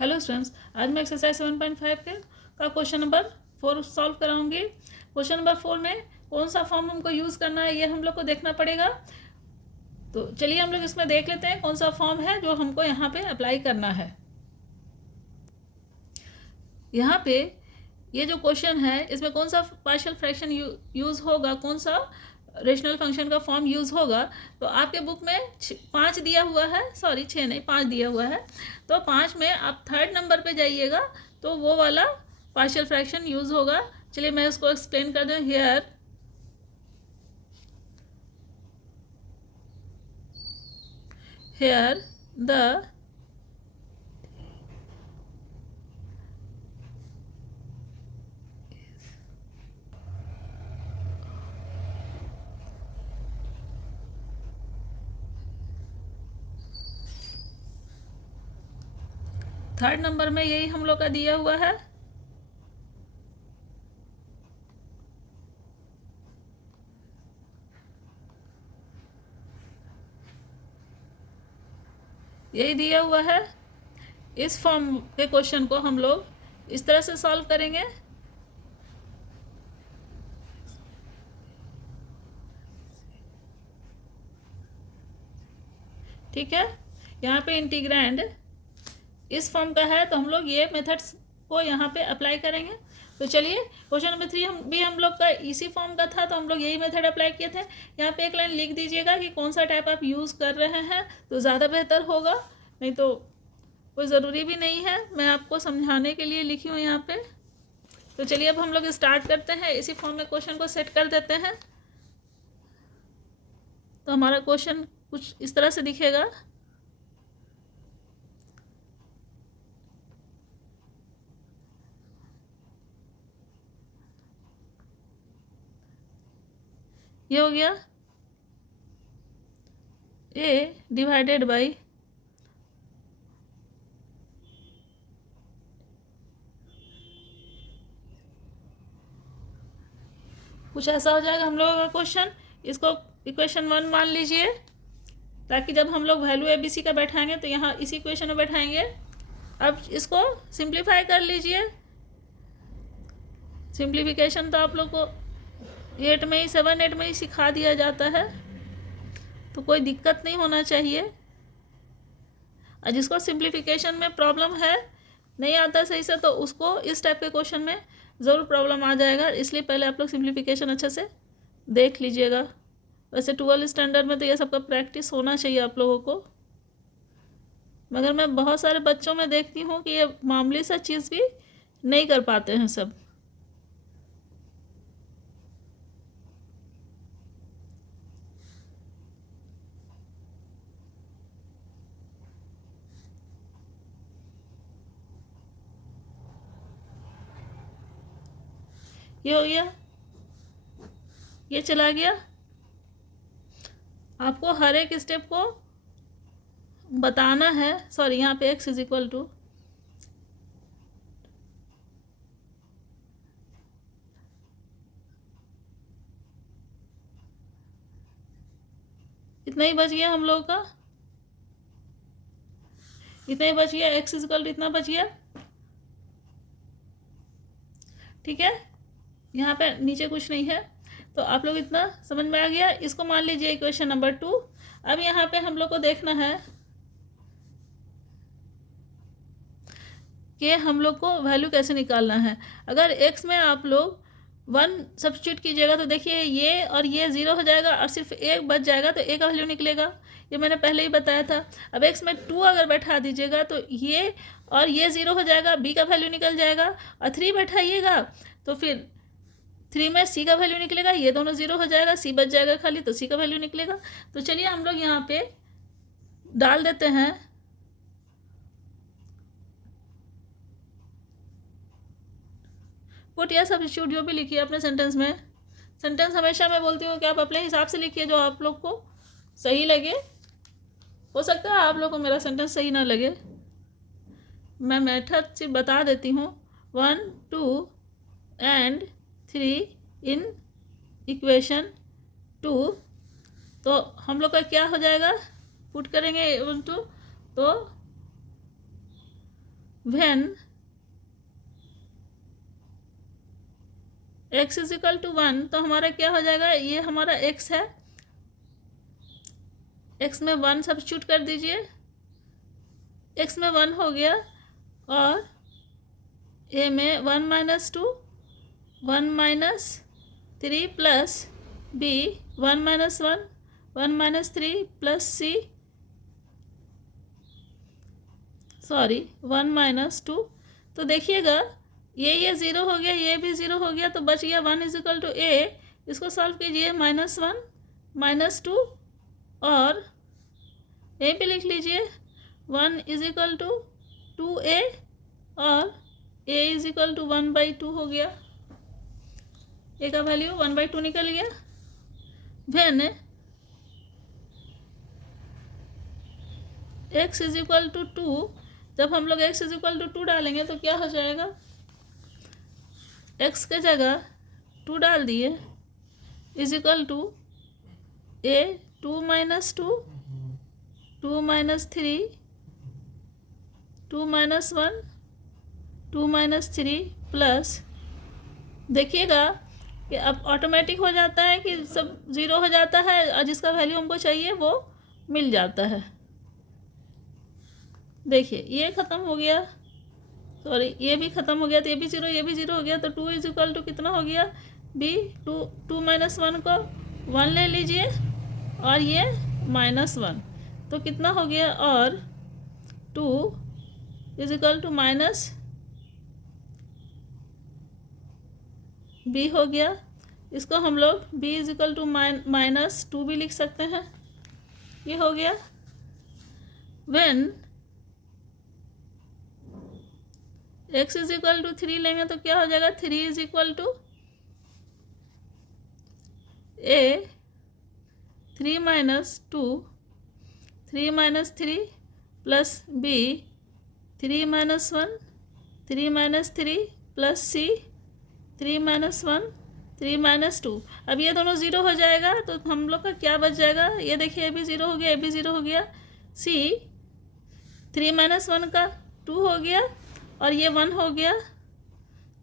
Hello students, आज मैं exercise 7.5 का क्वेश्चन नंबर 4 सॉल्व कराऊंगी। क्वेश्चन नंबर 4 में कौन सा फॉर्म हमको यूज़ करना है ये हम लोग को देखना पड़ेगा। तो चलिए हम लोग इसमें देख लेते हैं कौन सा फॉर्म है जो हमको यहाँ पे अप्लाई करना है। यहाँ पे ये जो क्वेश्चन है इसमें कौन सा पार्शियल फ्रैक्शन यूज़ होगा, कौन सा रेशनल फंक्शन का फॉर्म यूज़ होगा। तो आपके बुक में 5 दिया हुआ है, सॉरी 6 नहीं 5 दिया हुआ है। तो 5 में आप 3rd नंबर पे जाइएगा तो वो वाला पार्शियल फ्रैक्शन यूज़ होगा। चलिए मैं इसको एक्सप्लेन कर दूँ। हेयर द थर्ड नंबर में यही हम लोग का दिया हुआ है। यही दिया हुआ है। इस फॉर्म के क्वेश्चन को हम लोग इस तरह से सॉल्व करेंगे। ठीक है, यहाँ पे इंटीग्रैंड इस फॉर्म का है तो हम लोग ये मेथड्स को यहाँ पे अप्लाई करेंगे। तो चलिए क्वेश्चन नंबर 3 हम लोग का इसी फॉर्म का था तो हम लोग यही मेथड अप्लाई किए थे। यहाँ पे एक लाइन लिख दीजिएगा कि कौन सा टाइप आप यूज़ कर रहे हैं तो ज़्यादा बेहतर होगा, नहीं तो कोई ज़रूरी भी नहीं है, मैं आपको समझाने के लिए लिखी हूँ यहाँ पे। तो चलिए अब हम लोग स्टार्ट करते हैं। इसी फॉर्म में क्वेश्चन को सेट कर देते हैं। तो हमारा क्वेश्चन कुछ इस तरह से दिखेगा। ये हो गया a डिवाइडेड बाई कुछ ऐसा हो जाएगा हम लोगों का क्वेश्चन। इसको इक्वेशन 1 मान लीजिए ताकि जब हम लोग वैल्यू ABC का बैठाएंगे तो यहाँ इसी इक्वेशन में बैठाएंगे। अब इसको सिंप्लीफाई कर लीजिए। सिंप्लीफिकेशन तो आप लोग को 8 में ही 7 8 में ही सिखा दिया जाता है, तो कोई दिक्कत नहीं होना चाहिए। और जिसको सिंप्लीफिकेशन में प्रॉब्लम है, नहीं आता सही से, तो उसको इस टाइप के क्वेश्चन में ज़रूर प्रॉब्लम आ जाएगा। इसलिए पहले आप लोग सिंप्लीफिकेशन अच्छे से देख लीजिएगा। वैसे 12 स्टैंडर्ड में तो ये सबका प्रैक्टिस होना चाहिए आप लोगों को, मगर मैं बहुत सारे बच्चों में देखती हूँ कि ये मामूली सा चीज़ भी नहीं कर पाते हैं सब। ये हो गया, ये चला गया। आपको हर एक स्टेप को बताना है। सॉरी, यहाँ पे x इज इक्वल टू इतना ही बच गया हम लोगों का, इतना ही बच गया। x इज इक्वल टू इतना बच गया। ठीक है, यहाँ पे नीचे कुछ नहीं है, तो आप लोग इतना समझ में आ गया। इसको मान लीजिए इक्वेशन नंबर 2। अब यहाँ पे हम लोग को देखना है कि हम लोग को वैल्यू कैसे निकालना है। अगर x में आप लोग 1 सब्स्टिट्यूट कीजिएगा तो देखिए ये और ये 0 हो जाएगा और सिर्फ एक बच जाएगा, तो a का वैल्यू निकलेगा। ये मैंने पहले ही बताया था। अब x में 2 अगर बैठा दीजिएगा तो ये और ये 0 हो जाएगा, b का वैल्यू निकल जाएगा। और 3 बैठाइएगा तो फिर 3 में c का वैल्यू निकलेगा, ये दोनों 0 हो जाएगा, c बच जाएगा खाली, तो c का वैल्यू निकलेगा। तो चलिए हम लोग यहाँ पे डाल देते हैं पुट या सब्स्टिट्यूट, जो भी लिखिए अपने सेंटेंस में। सेंटेंस हमेशा मैं बोलती हूँ कि आप अपने हिसाब से लिखिए जो आप लोग को सही लगे। हो सकता है आप लोग को मेरा सेंटेंस सही ना लगे, मैं मेथड से बता देती हूँ। 1 2 एंड 3 इन इक्वेशन 2। तो हम लोग का क्या हो जाएगा, पुट करेंगे 1 2, तो when x is equal to 1, तो हमारा क्या हो जाएगा, ये हमारा x है, x में 1 सब्स्टिट्यूट कर दीजिए, x में 1 हो गया, और a में 1 minus 2, 1 minus 3 plus b 1 minus 1, 1 minus 3 plus c, sorry 1 minus 2। तो देखिएगा ये 0 हो गया, ये भी 0 हो गया, तो बच गया 1 इज इक्वल टू a। इसको सॉल्व कीजिए, -1 -2, और a पे लिख लीजिए 1 इज इक्वल टू 2a, और a इज इक्वल टू 1/2 हो गया, a का वैल्यू 1/2 निकल गया। When x is equal to 2, जब हम लोग x इज इक्वल टू 2 डालेंगे तो क्या हो जाएगा, x के जगह 2 डाल दिए, is equal to a 2 minus 2, 2 minus 3, 2 minus 1, 2 minus 3 plus, देखिएगा कि अब ऑटोमेटिक हो जाता है कि सब 0 हो जाता है, और जिसका वैल्यू हमको चाहिए वो मिल जाता है। देखिए ये ख़त्म हो गया, सॉरी ये भी ख़त्म हो गया, तो ये भी 0, ये भी 0 हो गया, तो 2 इज इक्वल टू कितना हो गया, b 2 माइनस 1 को 1 ले लीजिए, और ये -1, तो कितना हो गया, और 2 is equal to minus b हो गया। इसको हम लोग b इज इक्वल टू -2 भी लिख सकते हैं, ये हो गया। When x is equal to 3 लेंगे तो क्या हो जाएगा, 3 is equal to a 3 minus 2, 3 minus 3 plus b 3 minus 1, 3 minus 3 plus c 3 minus 1, 3 minus 2। अब ये दोनों 0 हो जाएगा, तो हम लोग का क्या बच जाएगा, ये देखिए ये भी 0 हो गया, ये भी 0 हो गया, c 3 माइनस 1 का 2 हो गया, और ये 1 हो गया,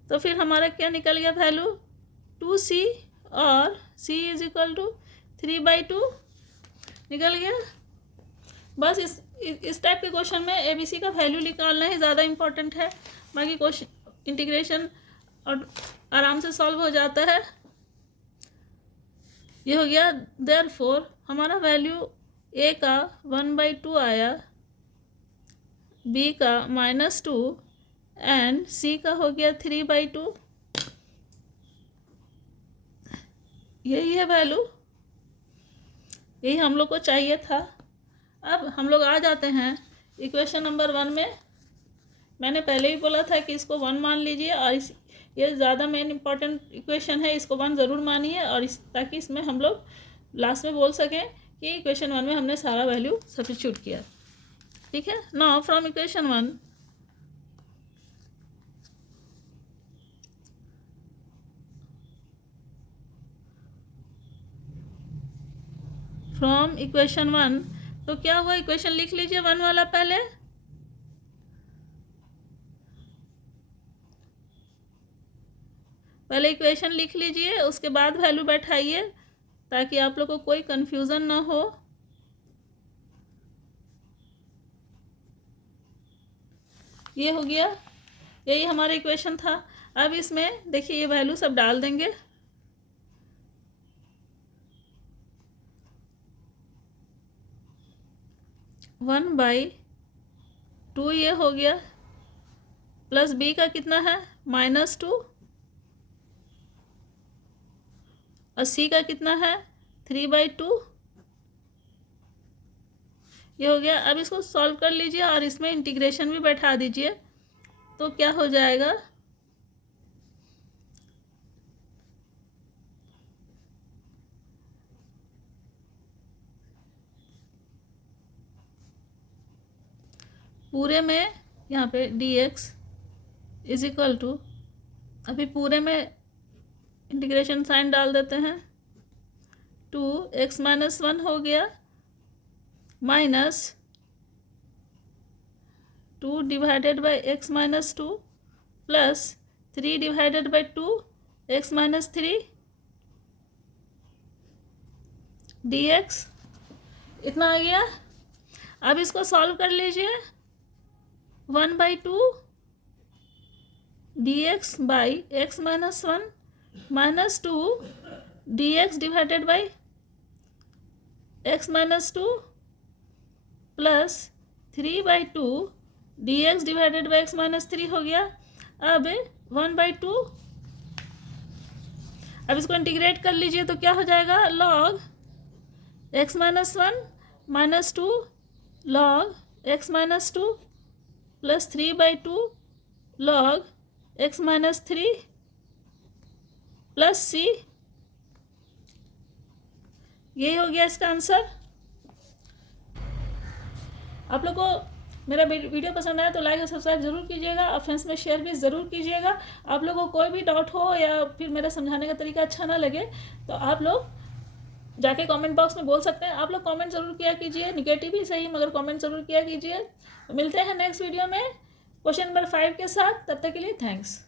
तो फिर हमारा क्या निकल गया वैल्यू, 2c, और c इज इक्वल टू 3/2 निकल गया। बस इस टाइप के क्वेश्चन में ABC का वैल्यू निकालना ही ज़्यादा इम्पोर्टेंट है, बाकी क्वेश्चन इंटीग्रेशन और आराम से सॉल्व हो जाता है। ये हो गया, देयरफॉर हमारा वैल्यू a का 1/2 आया, b का -2, एंड c का हो गया 3/2। यही है वैल्यू, यही हम लोग को चाहिए था। अब हम लोग आ जाते हैं इक्वेशन नंबर 1 में। मैंने पहले ही बोला था कि इसको 1 मान लीजिए, और ये ज़्यादा मेन इम्पॉर्टेंट इक्वेशन है, इसको 1 ज़रूर मानिए, और ताकि इसमें हम लोग लास्ट में बोल सकें कि इक्वेशन 1 में हमने सारा वैल्यू सब्स्टिट्यूट किया। ठीक है, now from equation 1, from equation 1, तो क्या हुआ, इक्वेशन लिख लीजिए 1 वाला पहले इक्वेशन लिख लीजिए, उसके बाद वैल्यू बैठाइए, ताकि आप लोग को कोई कंफ्यूजन ना हो। ये हो गया, यही हमारा इक्वेशन था। अब इसमें देखिए ये वैल्यू सब डाल देंगे, वन बाई टू ये हो गया, प्लस b का कितना है -2, और c का कितना है 3/2, ये हो गया। अब इसको सॉल्व कर लीजिए, और इसमें इंटीग्रेशन भी बैठा दीजिए, तो क्या हो जाएगा, पूरे में यहाँ पे dx इज इक्वल टू, अभी पूरे में इंटीग्रेशन साइन डाल देते हैं, 2x - 1 हो गया, minus 2 divided by x minus 2 plus 3 divided by 2 x minus 3 dx। इतना आ गया। अब इसको सॉल्व कर लीजिए। 1/2 dx by x minus 1 minus 2 dx divided by x minus 2 plus 3/2 dx divided by x minus 3 हो गया। अब 1/2, अब इसको इंटीग्रेट कर लीजिए तो क्या हो जाएगा, log x minus 1 minus 2 log x minus 2 plus 3/2 log x minus 3 plus c। यही हो गया इसका आंसर। आप लोग को मेरा वीडियो पसंद आया तो लाइक और सब्सक्राइब जरूर कीजिएगा और फ्रेंड्स में शेयर भी ज़रूर कीजिएगा। आप लोगों को कोई भी डाउट हो या फिर मेरा समझाने का तरीका अच्छा ना लगे तो आप लोग जाके कमेंट बॉक्स में बोल सकते हैं। आप लोग कमेंट ज़रूर किया कीजिए, निगेटिव ही सही मगर कमेंट ज़रूर किया कीजिए। मिलते हैं नेक्स्ट वीडियो में क्वेश्चन नंबर 5 के साथ। तब तक के लिए थैंक्स।